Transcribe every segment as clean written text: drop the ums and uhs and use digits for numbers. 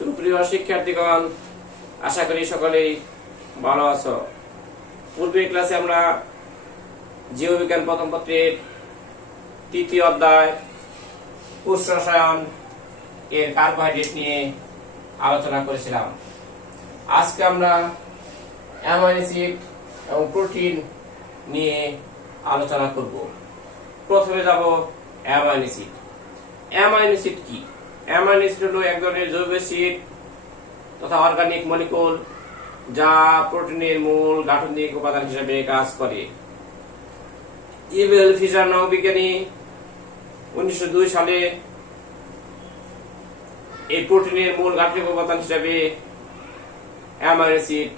সুপ্রিয় শিক্ষার্থীগণ, আশা করি সকলেই ভালো আছো। পূর্বের ক্লাসে আমরা জীববিজ্ঞান প্রথম পত্রের তৃতীয় অধ্যায় কোষ রসায়ন এর কার্বোহাইড্রেট নিয়ে আলোচনা করেছিলাম। আজকে আমরা অ্যামাইনো অ্যাসিড এবং প্রোটিন নিয়ে আলোচনা করব। প্রথমে যাব অ্যামাইনো অ্যাসিড। অ্যামাইনো অ্যাসিড কি? অ্যামাইনো অ্যাসিড হলো এক ধরনের জৈব অ্যাসিড তথা অর্গানিক মলিকুল যা প্রোটিনের মূল গাঠনিক উপাদান হিসেবে কাজ করে। ইবেল ফিশার নামক বিজ্ঞানী 1902 সালে এই প্রোটিনের মূল গাঠনিক উপাদান হিসেবে অ্যামাইনো অ্যাসিড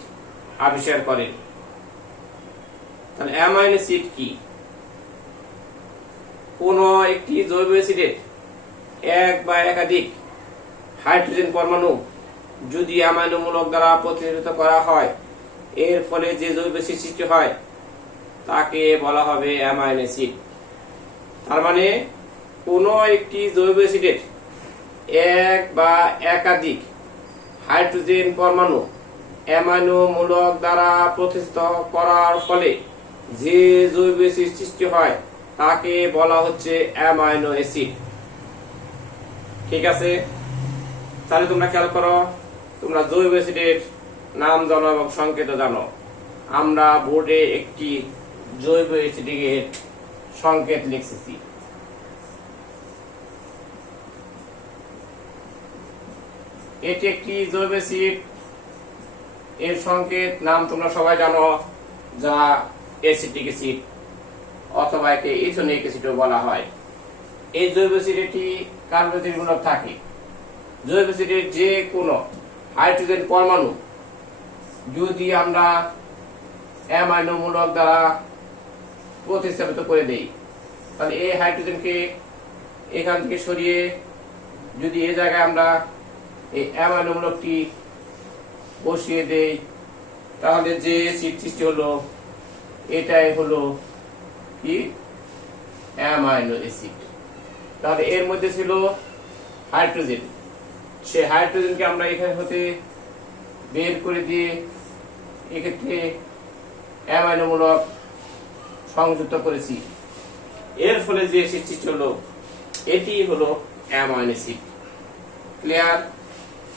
আবিষ্কার করেন। তাহলে অ্যামাইনো অ্যাসিড কি? কোন একটি জৈব অ্যাসিডের এক বা একাধিক হাইড্রোজেন পরমাণু যদি অ্যামাইনো মূলক দ্বারা প্রতিনিধিত্ব করা হয়, এর ফলে যে জৈব অ্যাসিড সৃষ্টি হয় তাকে বলা হবে অ্যামাইনো অ্যাসিড। তার মানে কোন একটি জৈব অ্যাসিডের এক বা একাধিক হাইড্রোজেন পরমাণু অ্যামাইনো মূলক দ্বারা প্রতিনিধিত্ব করার ফলে যে জৈব অ্যাসিড সৃষ্টি হয় তাকে বলা হচ্ছে অ্যামাইনো অ্যাসিড। ঠিক আছে, তাহলে তোমরা খেয়াল করো, তোমরা জৈব অ্যাসিডের নাম জানো এবং সংকেত জানো। আমরা বোর্ডে একটি জৈব অ্যাসিডের সংকেত লিখেছি। এটি একটি জৈব অ্যাসিড, এর সংকেত নাম তোমরা সবাই জানো, যা অ্যাসিটিক অ্যাসিড অথবা একে ইথেনিক অ্যাসিডও বলা হয়। এই জৈব অ্যাসিডে কার্বোহাইড্রেট মূলক থাকে। জৈব অ্যাসিডের যে কোনো হাইড্রোজেন পরমাণু যদি আমরা অ্যামাইনো মূলক দ্বারা প্রতিস্থাপিত করে দেই, তাহলে এই হাইড্রোজেনকে এখান থেকে সরিয়ে যদি এই জায়গায় আমরা এই অ্যামাইনো মূলকটি বসিয়ে দেই, তাহলে যে অ্যাসিড সৃষ্টি হলো এটাই হলো কি? Amino acid. তাহলে এর মধ্যে ছিল হাইড্রোজেন, সেই হাইড্রোজেনকে আমরা এখানে হতে বের করে দিয়ে এক্ষেত্রে অ্যামাইনো মূলক সংযুক্ত করেছি। এর ফলে যে অ্যাসিড সৃষ্টি হলো এটি হলো অ্যামাইনো অ্যাসিড। ক্লিয়ার?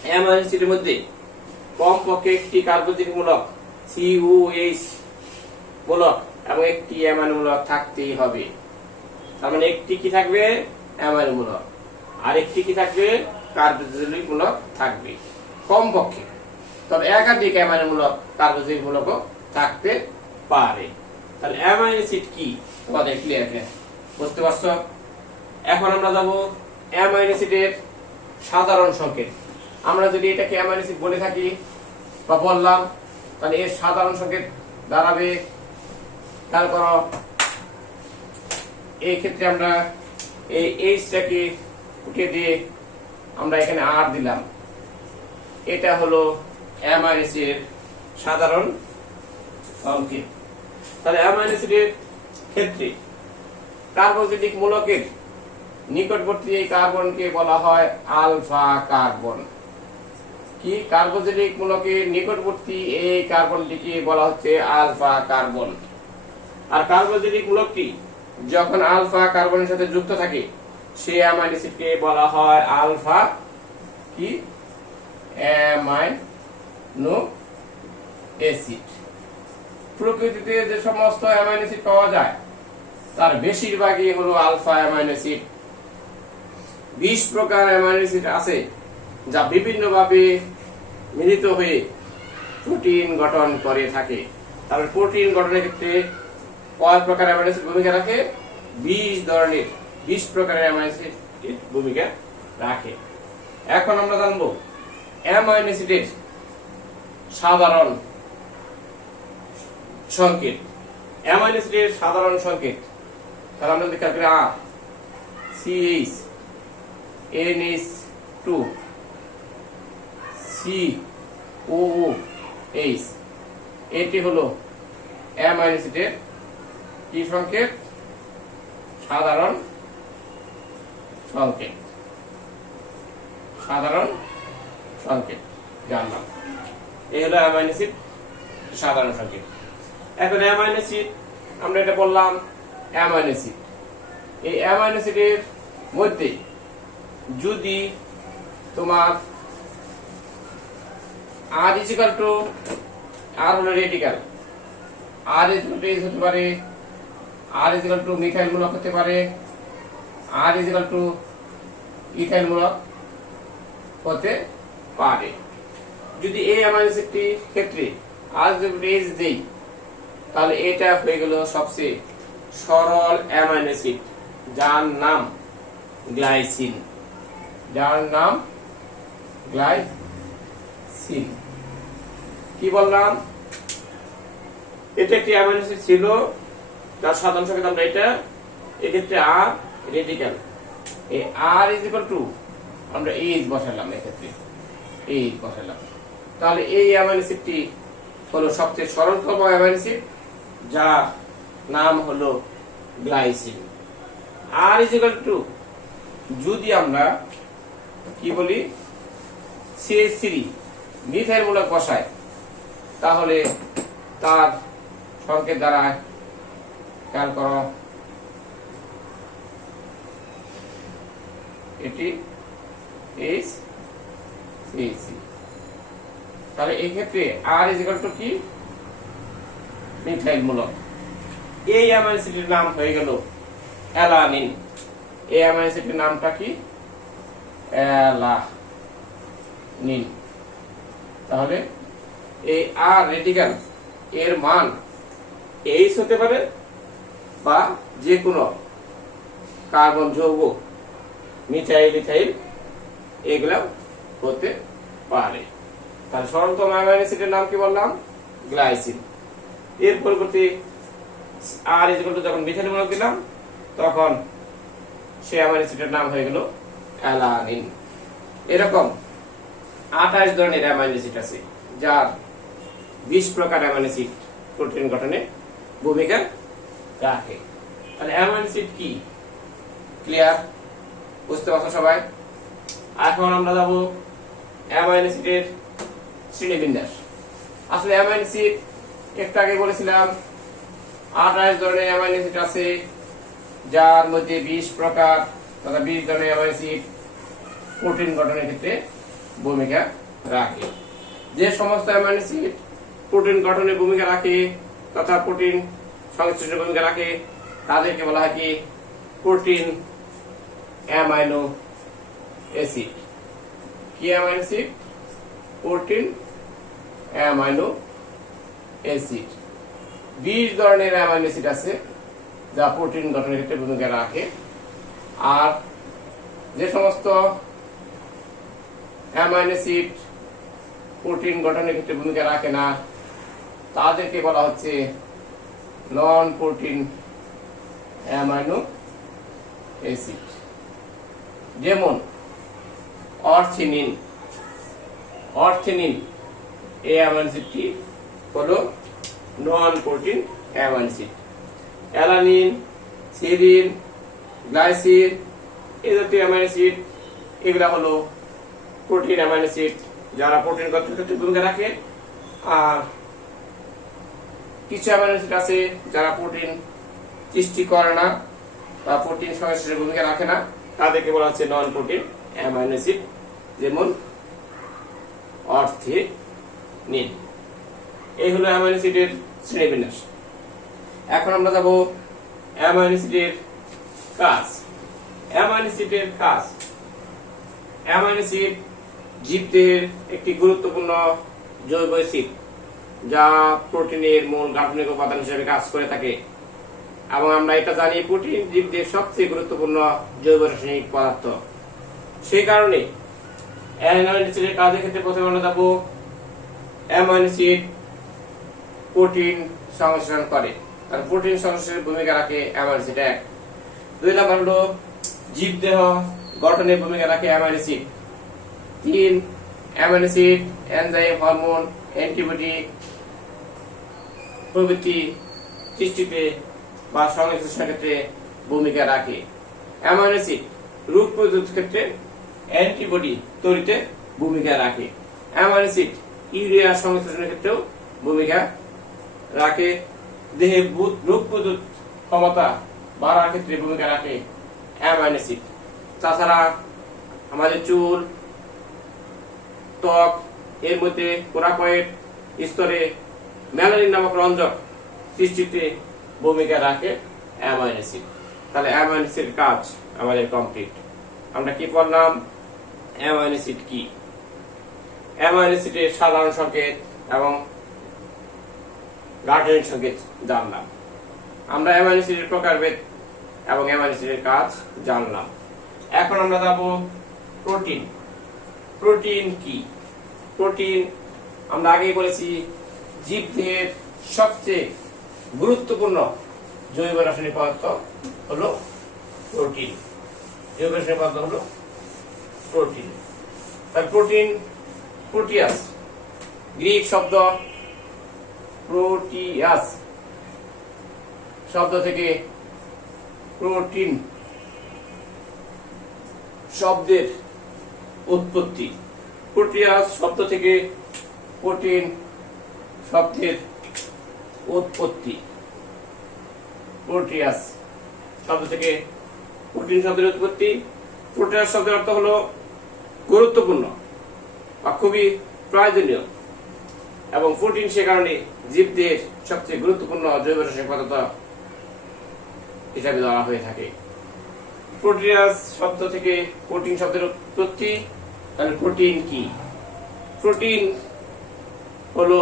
অ্যামাইনো অ্যাসিডের মধ্যে কমপক্ষে একটি কার্বোহাইড্রেট মূলক COH মূলক এবং একটি অ্যামাইনো মূলক থাকতেই হবে। তার মানে একটি কি থাকবে? অ্যামাইনো মূলক, আর একটি কি থাকবে? কার্বোহাইড্রেট মূলক থাকবে কমপক্ষে। তবে একাধিক অ্যামাইনো মূলক কার্বোহাইড্রেট মূলকও থাকতে পারে। তাহলে অ্যামাইনো অ্যাসিড কি তোমাদের ক্লিয়ার বুঝতে পারছো? এখন আমরা যাব অ্যামাইনো অ্যাসিডের সাধারণ সংকেত। আমরা যদি এটাকে অ্যামাইনো অ্যাসিড বলে থাকি বা বললাম, তাহলে এর সাধারণ সংকেত দাঁড়াবে, খেয়াল করো, এই ক্ষেত্রে আমরা এই এইচটাকে উঠিয়ে দিয়ে আমরা এখানে আর দিলাম। এটা হলো অ্যামাইনো অ্যাসিডের সাধারণ সংকেত। তাহলে অ্যামাইনো অ্যাসিডের ক্ষেত্রে কার্বোহাইড্রেটিক মূলকের নিকটবর্তী এই কার্বনকে বলা হয় আলফা কার্বন। কি? কার্বোহাইড্রেটিক মূলকের নিকটবর্তী এই কার্বনটিকে বলা হচ্ছে আলফা কার্বন। আর কার্বোহাইড্রেটিক মূলকটি যখন আলফা কার্বনের সাথে যুক্ত থাকে সেই অ্যামাইনো অ্যাসিডকে বলা হয় আলফা কি? Amino acid. প্রকৃতিতে যে সমস্ত অ্যামাইনো অ্যাসিড পাওয়া যায় তার বেশিরভাগই হলো আলফা অ্যামাইনো অ্যাসিড। 20 প্রকার অ্যামাইনো অ্যাসিড আছে যা বিভিন্নভাবে মিলিত হয়ে প্রোটিন গঠন করে থাকে। তাহলে প্রোটিন গঠনের ক্ষেত্রে কয় প্রকার অ্যামাইনো অ্যাসিড ভূমিকা রাখে? 20 প্রকারের অ্যামাইনো অ্যাসিড ভূমিকা রাখে। এখন আমরা জানবো অ্যামাইনো অ্যাসিডের সাধারণ সংকেত। অ্যামাইনো অ্যাসিডের সাধারণ সংকেত তাহলে আমরা দেখতে পারি CH NH2 COOH। এটি হলো অ্যামাইনো অ্যাসিডের কি সংকেত? সাধারণ সংকেত। সাধারণ সংকেত যার নাম। এই হলো অ্যামাইনো অ্যাসিড সাধারণ সংকেত। এখন অ্যামাইনো অ্যাসিড আমরা এটা বললাম অ্যামাইনো অ্যাসিড। এই অ্যামাইনো অ্যাসিডের মধ্যে যদি তোমার আর ইজিক্যাল টু আর হলো রেডিক্যাল, আর ইজিক্যাল টু হতে পারে, আর ইজিক্যাল টু মিথাইল মূলক হতে পারে, আর ইজিক্যাল টু ইথাইল মূলক হতে পারে। যদি এই অ্যামাইনো অ্যাসিডটির ক্ষেত্রে আর এজ দেই তাহলে এটা হয়ে গেল সবচেয়ে সরল অ্যামাইনো অ্যাসিড যার নাম গ্লাইসিন, যার নাম গ্লাইসিন। কি বললাম? এটা একটি অ্যামাইনো অ্যাসিড ছিল যার সাধারণ সংকেত আমরা এটা, এক্ষেত্রে আর রেডিক্যাল, এই আর ইজ ইকুয়াল টু আমরা এইচ বসালাম, এক্ষেত্রে এইচ বসালাম। তাহলে এই অ্যামাইনো অ্যাসিডটি হলো সবচেয়ে সরলতম অ্যামাইনো অ্যাসিড যার নাম হলো glycine. R is equal to যদি আমরা কি বলি CH3 মিথাইল মূলক বসাই তাহলে তার সংকেত দ্বারা খেয়াল করো এটি HCC। তাহলে এই ক্ষেত্রে আর ইজ ইকুয়াল টু কি মিথাইল মূলক। এই অ্যামাইনো অ্যাসিডের নাম হয়ে গেল অ্যালানিন। এই অ্যামাইনো অ্যাসিডের নামটা কি? অ্যালানিন। তাহলে এই আর রেডিক্যাল এর মান এইচ হতে পারে বা যে কোনো কার্বন যৌগ মিথাইল ইথাইল এগুলো হতে পারে। তাহলে সরলতম অ্যামাইনো অ্যাসিডের নাম কি বললাম? গ্লাইসিন। এর পরিবর্তে আর ইজ ইকুয়াল টু যখন মিথাইল মূলক দিলাম তখন সেই অ্যামাইনো অ্যাসিডের নাম হয়ে গেল অ্যালানিন। এরকম 28 ধরনের অ্যামাইনো অ্যাসিড আছে যার 20 প্রকার অ্যামাইনো অ্যাসিড প্রোটিন গঠনে ভূমিকা রাখে। তাহলে অ্যামাইনো অ্যাসিড কি? ক্লিয়ার? বুঝতে পারছো সবাই? এখন আমরা যাব অ্যামাইনো অ্যাসিডের শ্রেণীবিন্যাস। আসলে অ্যামাইনো অ্যাসিড একটু আগে বলেছিলাম 28 ধরনের অ্যামাইনো অ্যাসিড আছে যার মধ্যে 20 প্রকার তথা 20 ধরনের অ্যামাইনো অ্যাসিড প্রোটিন গঠনের ক্ষেত্রে ভূমিকা রাখে। যে সমস্ত অ্যামাইনো অ্যাসিড প্রোটিন গঠনে ভূমিকা রাখে তথা প্রোটিন সংশ্লেষণে ভূমিকা রাখে তাদেরকে বলা হয় কি প্রোটিন অ্যামাইনো অ্যাসিড। কি amino acid? Protein amino acid. 20 ধরনের অ্যামাইনো অ্যাসিড আছে যা প্রোটিন গঠনের ক্ষেত্রে ভূমিকা রাখে। আর যে সমস্ত অ্যামাইনো অ্যাসিড প্রোটিন গঠনের ক্ষেত্রে ভূমিকা রাখে না তাদেরকে বলা হচ্ছে নন প্রোটিন অ্যামাইনো অ্যাসিড। যেমন অর্থিনিন। অর্থিনিন এই অ্যামাইনো অ্যাসিডটি হলো non protein amino acid. Alanine, serine, glycine এই জাতীয় অ্যামাইনো অ্যাসিড এগুলা হলো প্রোটিন অ্যামাইনো অ্যাসিড যারা প্রোটিন গঠনের ক্ষেত্রে ভূমিকা রাখে। আর কিছু অ্যামাইনো অ্যাসিড আছে যারা প্রোটিন সৃষ্টি করে না বা প্রোটিন সংশ্লেষণে ভূমিকা রাখে না তাদেরকে বলা হচ্ছে নন প্রোটিন অ্যামাইনো অ্যাসিড। যেমন অর্থিনিন। এই হলো অ্যামাইনো অ্যাসিডের শ্রেণীবিন্যাস। এখন আমরা যাব অ্যামাইনো অ্যাসিডের কাজ। অ্যামাইনো অ্যাসিডের কাজ। অ্যামাইনো অ্যাসিড জীবদেহের একটি গুরুত্বপূর্ণ জৈব অ্যাসিড যা প্রোটিনের মূল গাঠনিক উপাদান হিসেবে কাজ করে থাকে এবং আমরা এটা জানি প্রোটিন জীবদেহের সবচেয়ে গুরুত্বপূর্ণ জৈব রাসায়নিক পদার্থ। সেই কারণে অ্যামাইনো অ্যাসিডের কাজের ক্ষেত্রে প্রথমে আমরা যাব অ্যামাইনো অ্যাসিড প্রোটিন সংশ্লেষণ করে। আর প্রোটিন সংশ্লেষণের ভূমিকা রাখে অ্যামাইনো অ্যাসিড 1। 2 নম্বর হলো জীবদেহ গঠনের ভূমিকা রাখে amino acid. 3 amino acid enzyme, hormone, antibody প্রভৃতি সৃষ্টিতে বা সংশ্লেষণের ক্ষেত্রে ভূমিকা রাখে। অ্যামাইনো অ্যাসিড রোগ প্রতিরোধ ক্ষেত্রে অ্যান্টিবডি তৈরিতে ভূমিকা রাখে। অ্যামাইনো অ্যাসিড ইউরিয়া সংশ্লেষণের ক্ষেত্রেও ভূমিকা রাখে। দেহে রোগ প্রতিরোধ ক্ষমতা বাড়ার ক্ষেত্রে ভূমিকা রাখে অ্যামাইনো অ্যাসিড। তাছাড়া আমাদের চুল, ত্বক এর মধ্যে কোরাকয়েড স্তরে মেলানিন নামক রঞ্জক সৃষ্টিতে ভূমিকা রাখে অ্যামাইনো অ্যাসিড। তাহলে অ্যামাইনো অ্যাসিডের কাজ আমাদের কমপ্লিট। আমরা কি পড়লাম? অ্যামাইনো অ্যাসিড কি, অ্যামাইনো অ্যাসিডের সাধারণ সংকেত এবং গাঠনিক সংকেত জানলাম। আমরা অ্যামাইনো অ্যাসিডের প্রকারভেদ এবং অ্যামাইনো অ্যাসিডের কাজ জানলাম। এখন আমরা যাব প্রোটিন। প্রোটিন কি? প্রোটিন আমরা আগেই বলেছি জীবদেহের সবচেয়ে গুরুত্বপূর্ণ জৈব রাসায়নিক পদার্থ হলো প্রোটিন। জৈব রাসায়নিক পদার্থ হলো প্রোটিন। তার প্রোটিন প্রোটিয়াস, গ্রিক শব্দ প্রোটিয়াস শব্দ থেকে প্রোটিন শব্দের উৎপত্তি। প্রোটিয়াস শব্দ থেকে প্রোটিন শব্দের উৎপত্তি। প্রোটিয়াস শব্দ থেকে প্রোটিন শব্দের উৎপত্তি। প্রোটিয়াস শব্দের অর্থ হলো গুরুত্বপূর্ণ বা খুবই প্রয়োজনীয়, এবং প্রোটিন সে কারণে জীবদের সবচেয়ে গুরুত্বপূর্ণ জৈব রাসায়নিক পদার্থ হিসাবে ধরা হয়ে থাকে। প্রোটিয়াস শব্দ থেকে প্রোটিন শব্দের উৎপত্তি। তাহলে প্রোটিন কি? প্রোটিন হলো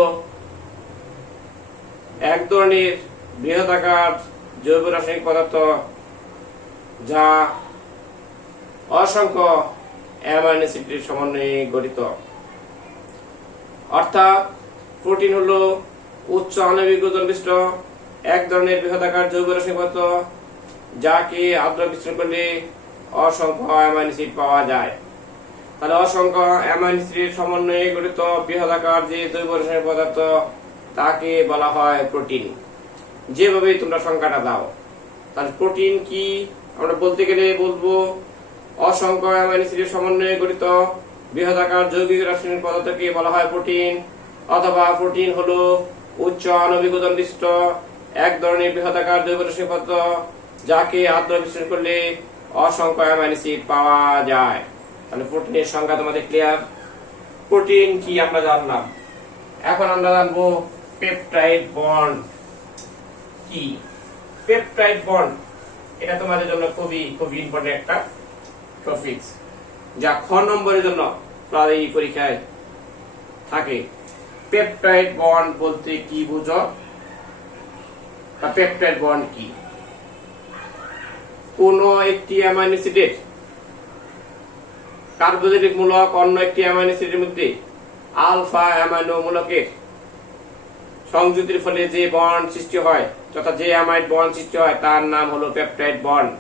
এক ধরনের বৃহদাকার জৈব রাসায়নিক পদার্থ যা অসংখ্য অ্যামাইনো অ্যাসিডের সমন্বয়ে গঠিত। অর্থাৎ প্রোটিন হলো উচ্চ আণবিক ওজন বিশিষ্ট এক ধরনের বৃহদাকার জৈব রাসায়নিক পদার্থ যাকে আদ্র বিশ্লেষণ করলে অসংখ্য অ্যামাইনো অ্যাসিড পাওয়া যায়। তাহলে অসংখ্য অ্যামাইনো অ্যাসিডের সমন্বয়ে গঠিত বৃহদাকার যে জৈব রাসায়নিক পদার্থ তাকে বলা হয় প্রোটিন। যেভাবে তোমরা সংখ্যাটা দাও। তাহলে প্রোটিন কি? আমরা বলতে গেলে বলবো অসংখ্য অ্যামাইনো অ্যাসিডের সমন্বয়ে গঠিত বৃহদাকার জৈবিক রাসায়নিক পদার্থকে বলা হয় প্রোটিন, অথবা প্রোটিন হলো উচ্চ আণবিক ওজন বিশিষ্ট এক ধরনের বৃহদাকার জৈব রাসায়নিক পদার্থ যাকে আদ্র বিশ্লেষণ করলে অসংখ্য অ্যামাইনো অ্যাসিড পাওয়া যায়। তাহলে প্রোটিনের সংখ্যা তোমাদের ক্লিয়ার। প্রোটিন কি আমরা জানলাম। এখন আমরা জানবো পেপটাইড বন্ড কি। পেপটাইড বন্ড এটা তোমাদের জন্য খুবই খুবই ইম্পর্টেন্ট একটা টপিক, যা খ নম্বরের জন্য প্রায় পরীক্ষায় থাকে। পেপটাইড বন্ড বলতে কি বুঝো? বা পেপটাইড বন্ড কি? কোন একটি অ্যামাইনো অ্যাসিডের কার্বোহাইড্রেট মূলক অন্য একটি অ্যামাইনো অ্যাসিডের মধ্যে আলফা অ্যামাইনো মূলকের সংযুক্তির ফলে যে বন্ড সৃষ্টি হয়, তথা যে অ্যামাইড বন্ড সৃষ্টি হয় তার নাম হলো পেপটাইড বন্ড।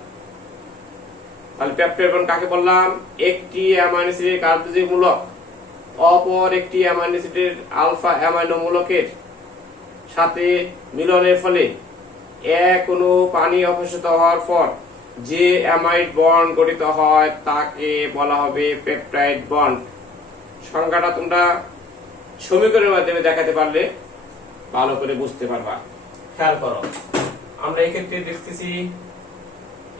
তাহলে পেপটাইড বন্ড কাকে বললাম? একটি অ্যামাইনো অ্যাসিডের কার্বোহাইড্রেট মূলক অপর একটি অ্যামাইনো অ্যাসিডের আলফা অ্যামাইনো মূলকের সাথে মিলনের ফলে এক অণু পানি অপসারিত হওয়ার পর যে অ্যামাইড বন্ড গঠিত হয় তাকে বলা হবে পেপটাইড বন্ড। সংখ্যাটা তোমরা সমীকরণের মাধ্যমে দেখাতে পারলে ভালো করে বুঝতে পারবা। খেয়াল করো, আমরা এক্ষেত্রে দেখতেছি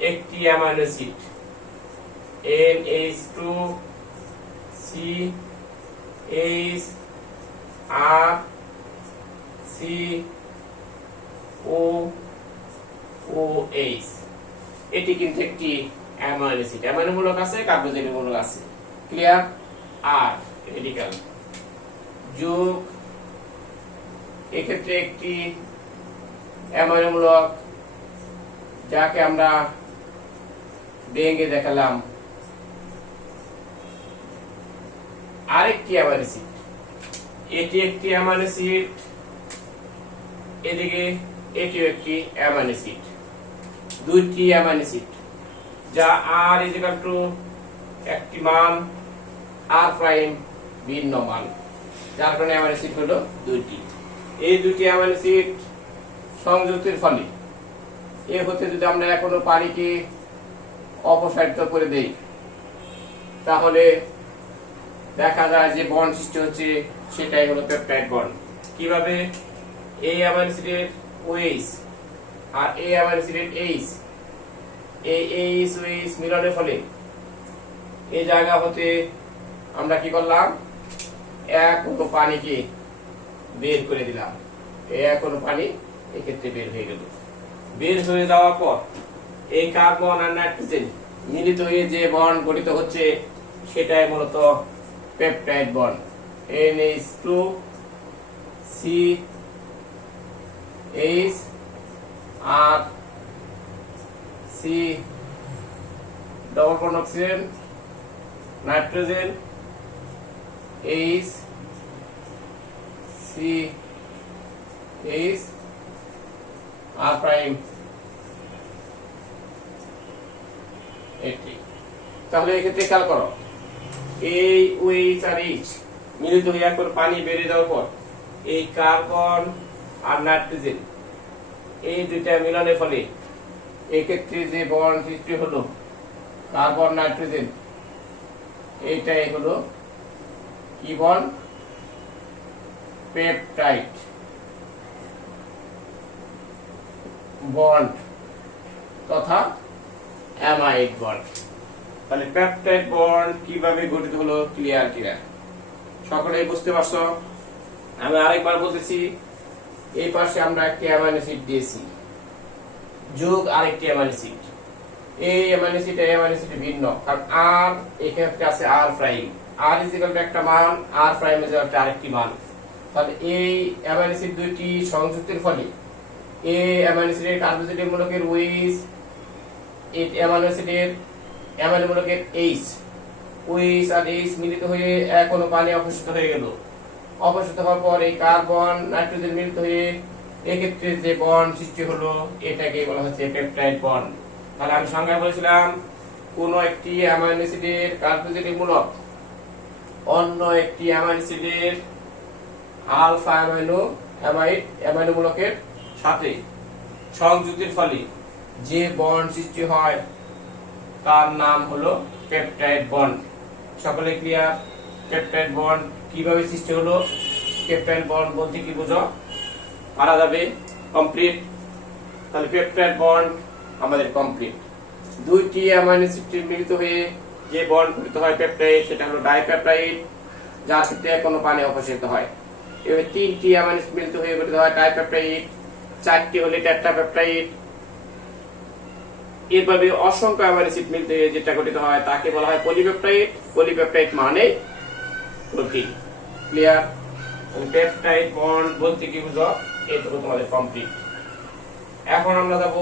একটি অ্যামাইনো অ্যাসিড NH2CHRCOOH, এটি কিন্তু একটি অ্যামাইনো অ্যাসিড। অ্যামাইনো মূলক আছে, কার্বোহাইড্রেট মূলক আছে। ক্লিয়ার? আর রেডিক্যাল যোগ এক্ষেত্রে একটি অ্যামাইনো মূলক যাকে আমরা ভেঙে দেখালাম আরেকটি অ্যামাইনো অ্যাসিড। এটি একটি অ্যামাইনো অ্যাসিড, এদিকে এটিও একটি অ্যামাইনো অ্যাসিড। দুইটি অ্যামাইনো অ্যাসিড যা আর ইকুয়াল টু একটি মান, আর প্রাইম ভিন্ন মান, যার কারণে অ্যামাইনো অ্যাসিড হলো দুইটি। এই দুইটি অ্যামাইনো অ্যাসিড সংযুক্তির ফলে এ হতে যদি আমরা এখনো পানিকে অপসারিত করে দেই তাহলে দেখা যায় যে বন্ড সৃষ্টি হচ্ছে সেটাই হলো পেপটাইড বন্ড। কিভাবে? এই অ্যামাইনো অ্যাসিডের OH আর এই অ্যামাইনো অ্যাসিডের H, এই OH মিলনের ফলে এই জায়গা হতে আমরা কি করলাম, এক অণু পানিকে বের করে দিলাম। এক অণু পানি এক্ষেত্রে বের হয়ে গেল। বের হয়ে যাওয়ার পর এই কার্বন আর নাইট্রোজেন মিলিত হয়ে যে বন্ড গঠিত হচ্ছে সেটাই মূলত পেপটাইড বন্ড। NH2 CH আর C double bond oxygen, nitrogen H CH R prime এটি। তাহলে এক্ষেত্রে খেয়াল করো, এই OH আর H মিলিত হয়ে একবার পানি বেরিয়ে যাওয়ার পর এই কার্বন আর নাইট্রোজেন এই দুইটা মিলনের ফলে এক্ষেত্রে যে বন্ড সৃষ্টি হলো কার্বন নাইট্রোজেন, এইটাই হলো কি বন্ড? পেপটাইড বন্ড তথা অ্যামাইড বন্ড। তাহলে পেপটাইড বন্ড কিভাবে গঠিত হলো ক্লিয়ার? সকলেই বুঝতে পারছো? আমি আরেকবার বলতেছি, এই পাশে আমরা একটি অ্যামাইনো অ্যাসিড দিয়েছি যোগ আরেকটি অ্যামাইনো অ্যাসিড। এই অ্যামাইনো অ্যাসিড এই অ্যামাইনো অ্যাসিড ভিন্ন, কারণ আর এক্ষেত্রে আছে আর প্রাইম, আর ইকুয়াল টু একটা মান, আর প্রাইম ইকুয়াল টু আরেকটি মান। তাহলে এই অ্যামাইনো অ্যাসিড দুইটি সংযুক্তের ফলে এই অ্যামাইনো অ্যাসিডের কার্বোহাইড্রেট মূলকের OH, এই অ্যামাইনো অ্যাসিডের অ্যামাইনো মূলকের H, OH আর H মিলিত হয়ে এক অণু পানি অপসারিত হয়ে গেল। অপসারিত হওয়ার পর এই কার্বন নাইট্রোজেন মিলিত হয়ে এক্ষেত্রে যে বন্ড সৃষ্টি হলো এটাকে বলা হচ্ছে পেপটাইড বন্ড। তাহলে আমি সংজ্ঞায় বলেছিলাম, কোন একটি অ্যামাইনো অ্যাসিডের কার্বোহাইড্রেট মূলক অন্য একটি অ্যামাইনো অ্যাসিডের আলফা অ্যামাইনো মূলকের সাথে সংযুক্তির ফলে যে বন্ড সৃষ্টি হয় তার নাম হলো পেপটাইড বন্ড। সকলে ক্লিয়ার? পেপটাইড বন্ড কিভাবে সৃষ্টি হলো, পেপটাইড বন্ড বলতে কি বুঝো? পারা যাবে? কমপ্লিট। তাহলে পেপটাইড বন্ড আমাদের কমপ্লিট। দুইটি অ্যামাইনো অ্যাসিড মিলিত হয়ে যে বন্ড গঠিত হয় পেপটাইড, সেটা হলো ডাইপেপটাইড, যার ক্ষেত্রে কোনো পানি অপসারিত হয়। এবার তিনটি অ্যামাইনো অ্যাসিড মিলিত হয়ে গঠিত হয় ডাইপেপটাইড, চারটি হলে টেট্রাপেপটাইড। এভাবে অসংখ্য অ্যামাইনো অ্যাসিড মিলিত হয়ে যেটা গঠিত হয় তাকে বলা হয় পলিপেপটাইড। পলিপেপটাইড মানে প্রোটিন। ক্লিয়ার? পেপটাইড বন্ড বলতে কি বুঝো? এইটুকু তোমাদের কমপ্লিট। এখন আমরা যাব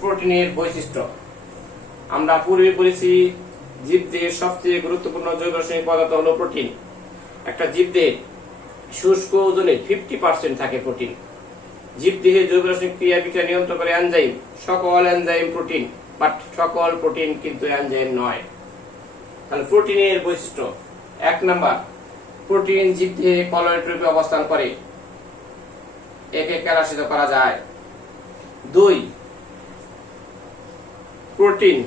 প্রোটিনের বৈশিষ্ট্য। আমরা পূর্বে বলেছি জীবদেহের সবচেয়ে গুরুত্বপূর্ণ জৈব রাসায়নিক পদার্থ হলো প্রোটিন। একটা জীবদেহের শুষ্ক ওজনে 50% থাকে প্রোটিন। জীবদেহে জৈব রাসায়নিক ক্রিয়া বিক্রিয়া নিয়ন্ত্রণ করে এনজাইম। সকল এনজাইম প্রোটিন, বাট সকল প্রোটিন কিন্তু এনজাইম নয়। তাহলে প্রোটিনের বৈশিষ্ট্য: 1 নাম্বার, প্রোটিন জীবদেহে কলয়েড রূপে অবস্থান করে, একে ক্যালাসিত করা যায়। 2, প্রোটিন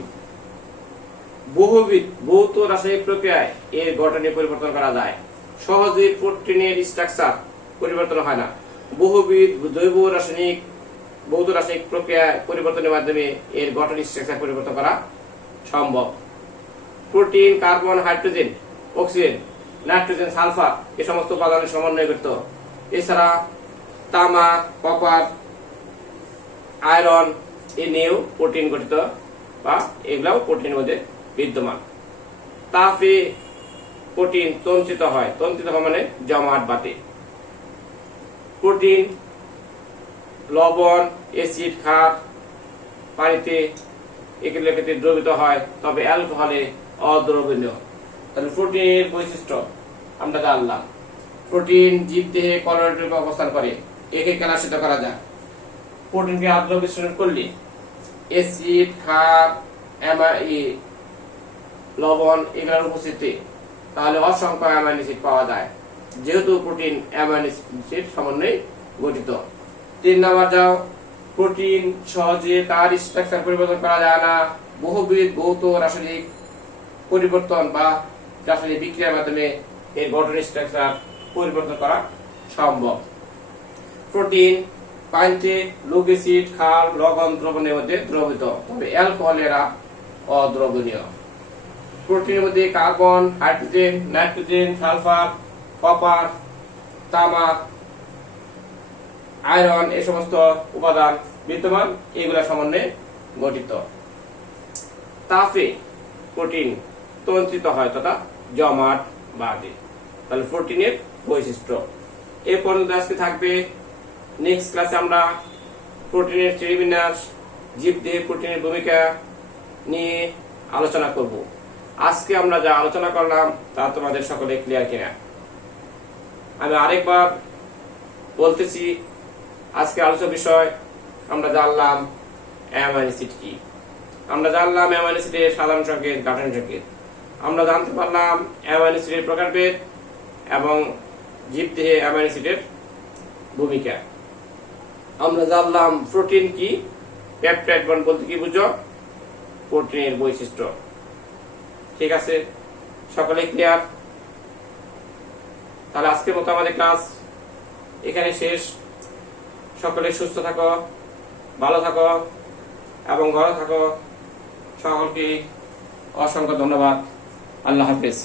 বহুবিধ ভৌত রাসায়নিক প্রক্রিয়ায় এর গঠনে পরিবর্তন করা যায়। সহজে প্রোটিনের স্ট্রাকচার পরিবর্তন হয় না, বহুবিধ ভৌত রাসায়নিক প্রক্রিয়া পরিবর্তনের মাধ্যমে এর গঠন স্ট্রাকচার পরিবর্তন করা সম্ভব। Protein carbon, hydrogen, oxygen, nitrogen, sulphur এ সমস্ত উপাদানের সমন্বয় গঠিত। এছাড়া তামা, কপার, আয়রন এ নিয়েও প্রোটিন গঠিত, বা এগুলাও প্রোটিনের মধ্যে বিদ্যমান। তাপে প্রোটিন তন্ত্রিত হয়, মানে জমাট বাঁধে। প্রোটিন লবণ, অ্যাসিড, ক্ষার, পানিতে এগুলোর ক্ষেত্রে দ্রবীভূত হয়, তবে অ্যালকোহলে অদ্রবণীয়। তাহলে প্রোটিনের বৈশিষ্ট্য আমরা জানলাম। প্রোটিন জীবদেহে কলয়েড রূপে অবস্থান করে, একে ক্যালাসিত করা যায়। প্রোটিনকে আদ্র বিশ্লেষণ করলে অ্যাসিড, ক্ষার, লবণ এগুলোর উপস্থিতি, তাহলে অসংখ্য অ্যামাইনো অ্যাসিড পাওয়া যায়, যেহেতু প্রোটিন অ্যামাইনো অ্যাসিড সমন্বয়ে গঠিত। 3 নাম্বার যাও, প্রোটিন সহজে তার স্ট্রাকচার পরিবর্তন করা যায় না, বহুবিধ ভৌত রাসায়নিক পরিবর্তন বা রাসায়নিক বিক্রিয়ার মাধ্যমে এর গঠন স্ট্রাকচার পরিবর্তন করা সম্ভব। প্রোটিন পানিতে লৌহ অ্যাসিড, ক্ষার, লবণ দ্রবণের মধ্যে দ্রবীভূত, তবে অ্যালকোহল এরা অদ্রবণীয়। প্রোটিনের মধ্যে carbon, hydrogen, nitrogen, sulphur, copper, তামা, আয়রন এই সমস্ত উপাদান বিদ্যমান, এগুলা সমন্বয়ে গঠিত। তাপে প্রোটিন তন্ত্রিত হয় তথা জমাট বাঁধে। তাহলে প্রোটিনের বৈশিষ্ট্য এই পর্যন্ত আজকে থাকবে। নেক্সট ক্লাসে আমরা প্রোটিনের শ্রেণীবিন্যাস, জীবদেহে প্রোটিনের ভূমিকা নিয়ে আলোচনা করব। আজকে আমরা যা আলোচনা করলাম তা তোমাদের সকলে ক্লিয়ার কিনা? আমি আরেকবার বলতেছি, আজকে আলোচনা বিষয় আমরা জানলাম অ্যামাইনো অ্যাসিড কি, আমরা জানলাম অ্যামাইনো অ্যাসিডের সাধারণ সংকেত, গাঠনিক সংকেত, আমরা জানতে পারলাম অ্যামাইনো অ্যাসিডের প্রকারভেদ এবং জীবদেহে অ্যামাইনো অ্যাসিডের ভূমিকা। আমরা জানলাম প্রোটিন কি, পেপটাইড বন্ড বলতে কি বুঝো, প্রোটিনের বৈশিষ্ট্য। ঠিক আছে, সকলে ক্লিয়ার? তাহলে আজকের মতো আমাদের ক্লাস এখানে শেষ। সকলে সুস্থ থাকো, ভালো থাকো এবং ঘরে থাকো। সকলকে অসংখ্য ধন্যবাদ। আল্লাহ হাফেজ।